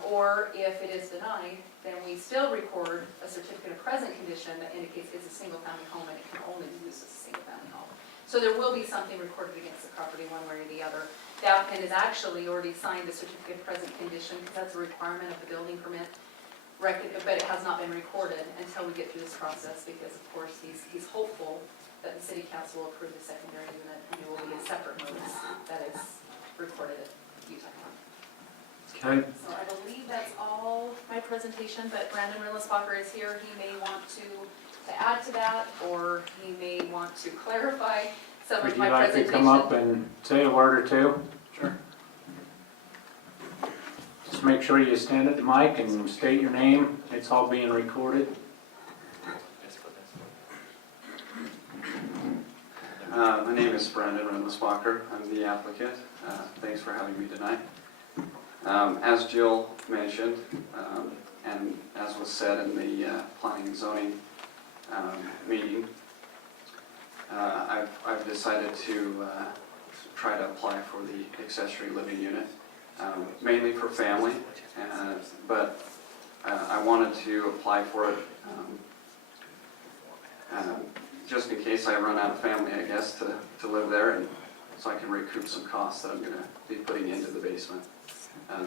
Or if it is denied, then we still record a certificate of present condition that indicates it's a single-family home and it can only be used as a single-family home. So there will be something recorded against the property one way or the other. The applicant has actually already signed the certificate of present condition because that's a requirement of the building permit, but it has not been recorded until we get through this process because, of course, he's hopeful that the city council will approve the secondary unit and there will be a separate notice that is recorded at Utah County. Okay. So I believe that's all my presentation, but Brandon Rillisbacher is here. He may want to add to that, or he may want to clarify some Would of you my like to presentation. come up and say a word or two? Sure. Just make sure you stand at the mic and state your name. It's all being recorded. My name is Brandon Rillisbacher. I'm the applicant. Thanks for having me tonight. As Jill mentioned, and as was said in the planning and zoning meeting, I've decided to try to apply for the accessory living unit, mainly for family, but I wanted to apply for it just in case I run out of family, I guess, to live there, and so I can recoup some costs that I'm going to be putting into the basement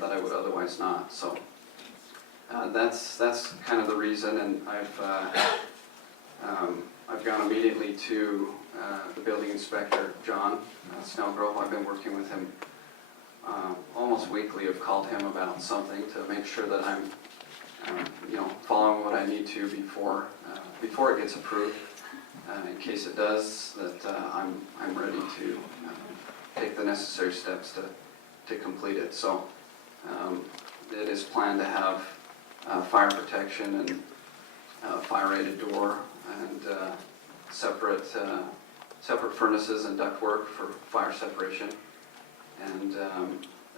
that I would otherwise not. So that's kind of the reason, and I've gone immediately to the building inspector, John Snellgrove. I've been working with him almost weekly. I've called him about something to make sure that I'm following what I need to before it gets approved. In case it does, that I'm ready to take the necessary steps to complete it. So it is planned to have fire protection and fire-rated door and separate furnaces and ductwork for fire separation. And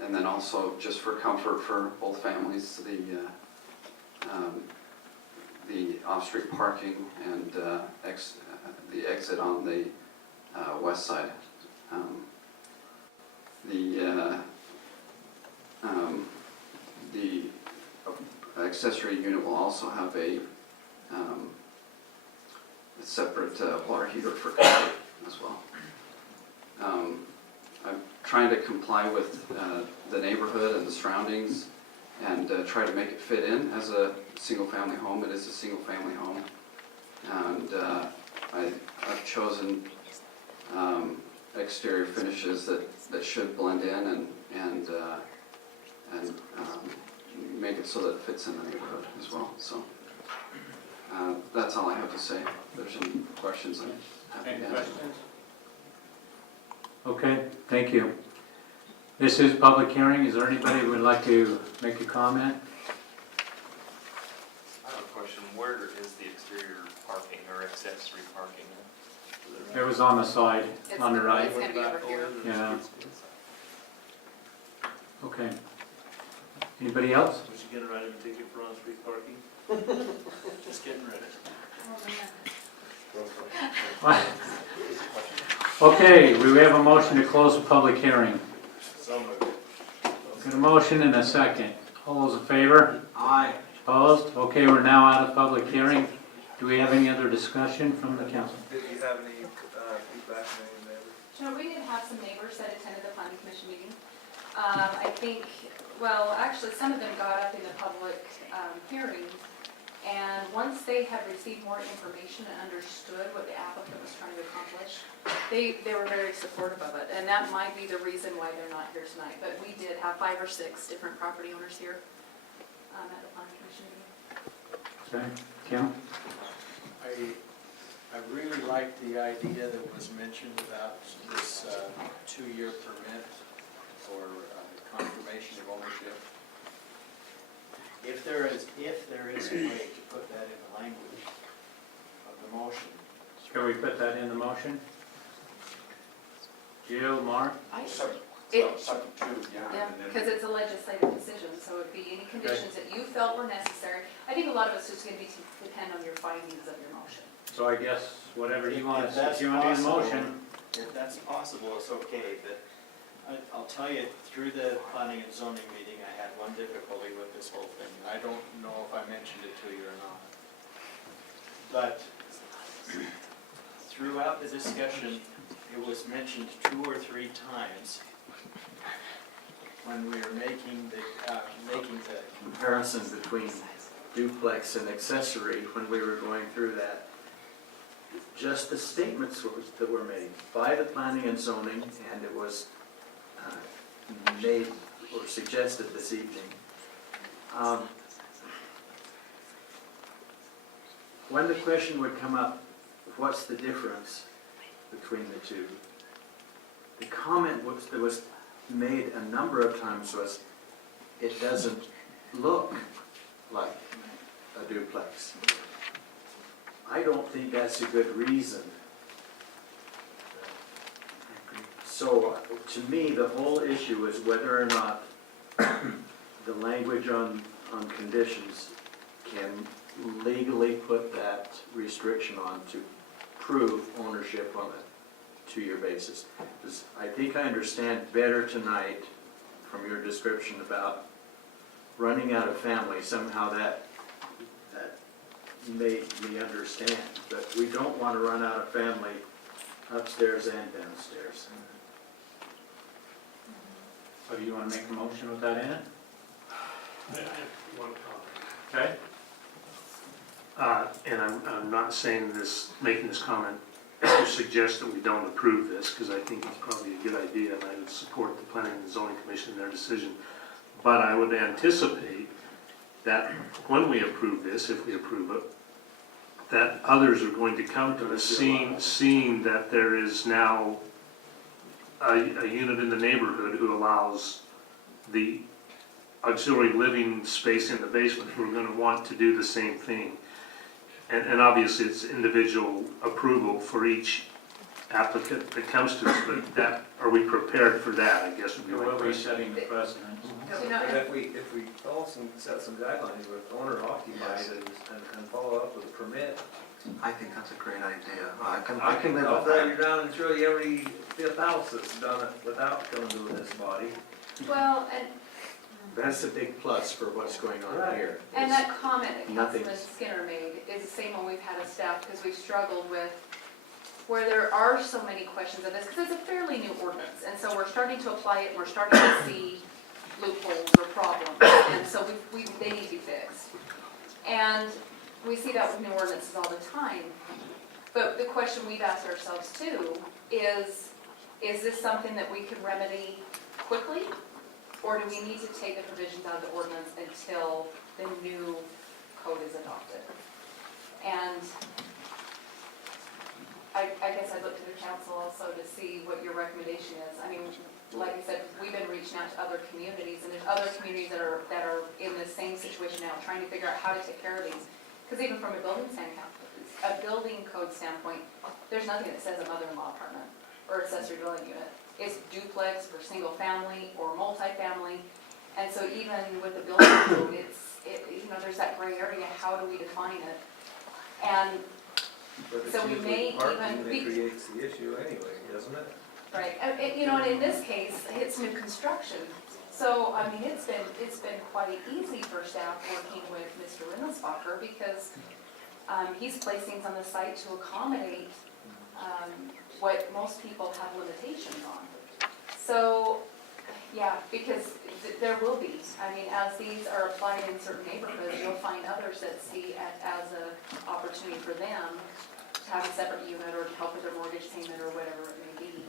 And then also, just for comfort for both families, the off-street parking and the exit on the west side. The accessory unit will also have a separate water heater for comfort as well. I'm trying to comply with the neighborhood and the surroundings and try to make it fit in as a single-family home. It is a single-family home. And I've chosen exterior finishes that should blend in and make it so that it fits in the neighborhood as well. So that's all I have to say. If there's any questions, I'm happy Any to answer. questions? Okay, thank you. This is public hearing. Is there anybody who would like to make a comment? I have a question. Where is the exterior parking or accessory parking? It was on the side, on the right. It's gonna be over here. Yeah. Okay. Anybody else? We should get a write-in ticket for on-street parking. Just getting ready. Okay, we have a motion to close the public hearing. So moved. Got a motion and a second. All those in favor? Aye. Opposed? Okay, we're now out of public hearing. Do we have any other discussion from the council? Did you have any feedback from any neighbors? Joe, we did have some neighbors that attended the planning commission meeting. I think, well, actually, some of them got up in the public hearing, and once they had received more information and understood what the applicant was trying to accomplish, they were very supportive of it, and that might be the reason why they're not here tonight. But we did have 5 or 6 different property owners here at the planning commission meeting. Okay, Kim? I really like the idea that was mentioned about this 2-year permit for confirmation of ownership. If there is a way to put that in the language of the motion. Can we put that in the motion? Jill, Mark? Subject to, Yeah, because it's a legislative decision, so it'd be any conditions that you felt were necessary. I think a lot of it's just gonna be to depend on your findings of your motion. So I guess whatever you want, If that's if you want to do the possible, motion. If that's possible, it's okay, but I'll tell you, through the planning and zoning meeting, I had one difficulty with this whole thing. I don't know if I mentioned it to you or not. But throughout the discussion, it was mentioned 2 or 3 times when we were making the comparison between duplex and accessory, when we were going through that. Just the statements that were made by the planning and zoning, and it was made or suggested this evening. When the question would come up, what's the difference between the two? The comment that was made a number of times was, it doesn't look like a duplex. I don't think that's a good reason. So to me, the whole issue is whether or not the language on conditions can legally put that restriction on to prove ownership on a 2-year basis. Because I think I understand better tonight from your description about running out of family. Somehow that made me understand, but we don't want to run out of family upstairs and downstairs. So do you want to make a motion with that in it? I have one comment. Okay. And I'm not saying this, making this comment to suggest that we don't approve this, because I think it's probably a good idea, and I would support the planning and zoning commission in their decision. But I would anticipate that when we approve this, if we approve it, that others are going to come to us seeing that there is now a unit in the neighborhood who allows the auxiliary living space in the basement, who are going to want to do the same thing. And obviously it's individual approval for each applicant that comes to us, but that, are we prepared for that, I guess would be my Will be question. setting the precedent. So now- And if we also set some guidelines with owner occupied and follow up with a permit. I think that's a great idea. I can live I'll with drive you that. down and show you every fifth house that's done it without coming to this body. Well, and That's a big plus for what's going on Right. here. And that comment that Nothing. Councilman Skinner made is the same one we've had as staff, because we've struggled with, where there are so many questions of this, because it's a fairly new ordinance, and so we're starting to apply it, and we're starting to see loopholes or problems, and so they need to be fixed. And we see that with new ordinances all the time. But the question we've asked ourselves too is this something that we could remedy quickly? Or do we need to take the provisions out of the ordinance until the new code is adopted? And I guess I'd look to the council also to see what your recommendation is. I mean, like I said, we've been reaching out to other communities, and there's other communities that are in the same situation now, trying to figure out how to take care of these. Because even from a building code standpoint, there's nothing that says a mother-in-law apartment or accessory dwelling unit. It's duplex or single family or multifamily. And so even with the building code, there's that gray area, how do we define it? And But it's So we usually may even parking be- that creates the issue anyway, doesn't it? right, and in this case, it's new construction. So, I mean, it's been quite easy for staff working with Mr. Rimmelsbacher because he's placed things on the site to accommodate what most people have limitations on. So, yeah, because there will be, I mean, as these are applied in certain neighborhoods, you'll find others that see it as an opportunity for them to have a separate unit or to help with their mortgage payment or whatever it may be.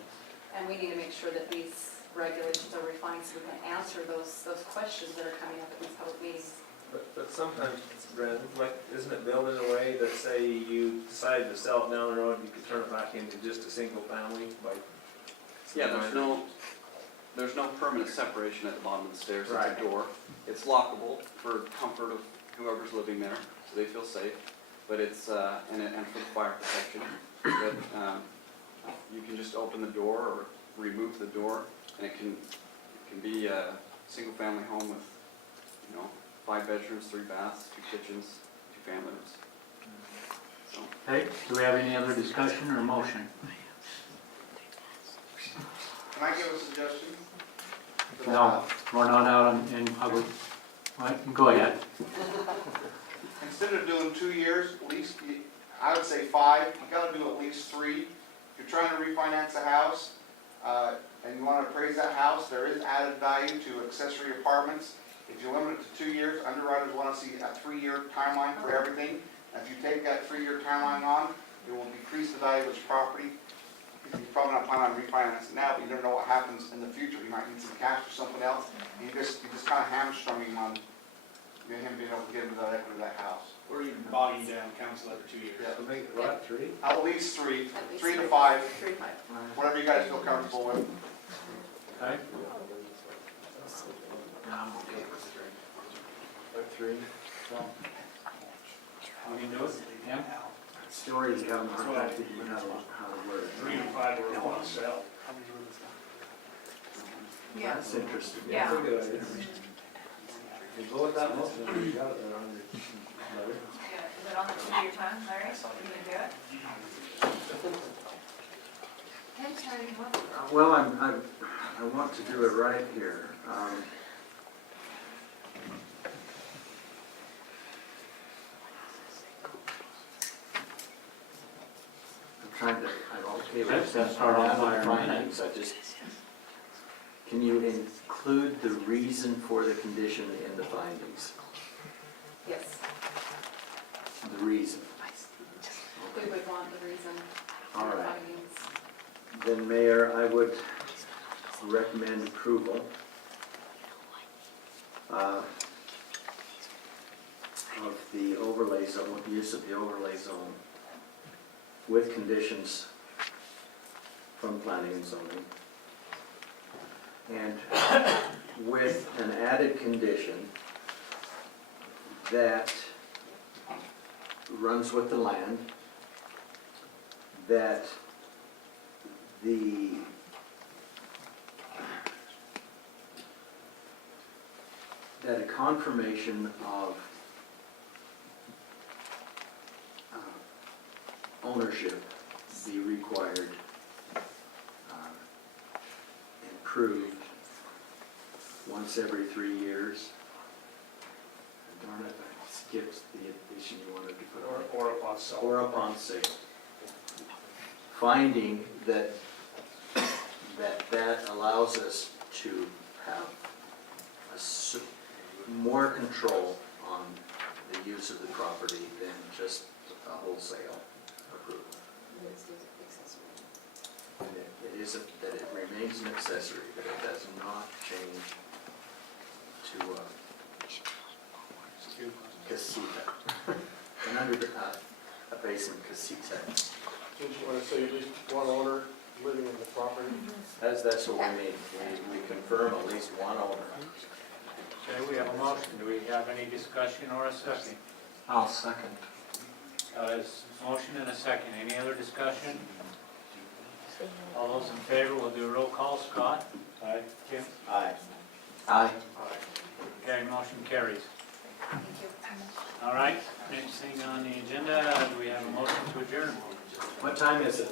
And we need to make sure that these regulations are refined so we can answer those questions that are coming up at these public meetings. But sometimes, Brandon, like, isn't it built in a way that say you decided to sell it down the road, you could turn it back into just a single family by? Yeah, there's no permanent separation at the bottom of the stairs, it's Right. a door. It's lockable for comfort of whoever's living there, so they feel safe. But it's, and for the fire protection. But you can just open the door or remove the door, and it can be a single-family home with, 5 bedrooms, 3 baths, 2 kitchens, 2 family rooms. So. Okay, do we have any other discussion or motion? Can I give a suggestion? No, we're not out in public. What? Go ahead. Instead of doing 2 years, at least, I would say 5, you gotta do at least 3. If you're trying to refinance a house, and you wanna appraise that house, there is added value to accessory apartments. If you limit it to 2 years, underwriters wanna see a 3-year timeline for everything. And if you take that 3-year timeline on, it will decrease the value of its property. You're probably not planning on refinancing now, but you never know what happens in the future. You might need some cash or something else, and you just kind of hamstrung him on him being able to get into that equity of that house. Or even bogging down council after 2 years. Yeah. So make it, what, 3? At least 3, At least 3 to 5, 3 to 5. whatever you guys feel comfortable with. Okay. Three. How do you do it? Yeah? Stories haven't perfected, you know how to word it. 3 to 5 or a lot sell. Yeah. That's interesting. Yeah. That's a good idea. You go with that motion, you got it there on your letter. Is it on the tip of your tongue, Larry? You gonna do it? Hey, Charlie, what? Well, I want to do it right here. I'm okay with Let's start off all by our our findings, can you include the reason for the condition in the findings? Yes, The reason. we would want the reason All for right. findings. Then, Mayor, I would recommend approval of the overlay zone, use of the overlay zone with conditions from planning and zoning. And with an added condition that runs with the land, that that a confirmation of ownership be required and proved once every 3 years. Darn it, I skipped the addition you wanted to put on. Or upon sale. Or upon sale. Finding that allows us to have more control on the use of the property than just a wholesale approval. And it isn't, that it remains an accessory, that it does not change to a casita. And under a Payson casita. Didn't you want to say at least one owner living in the property? That's what we mean. We confirm at least one owner. Okay, we have a motion. Do we have any discussion or a second? I'll second. There's a motion and a second. Any other discussion? All those in favor, we'll do a roll call. Scott? Aye. Kim? Aye. Aye. Okay, motion carries. Thank you. All right, next thing on the agenda, do we have a motion to adjourn? What time is it?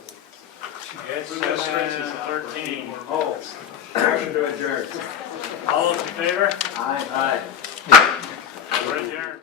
It's 7:13. Oh, motion to adjourn. All those in favor? Aye. We're adjourned.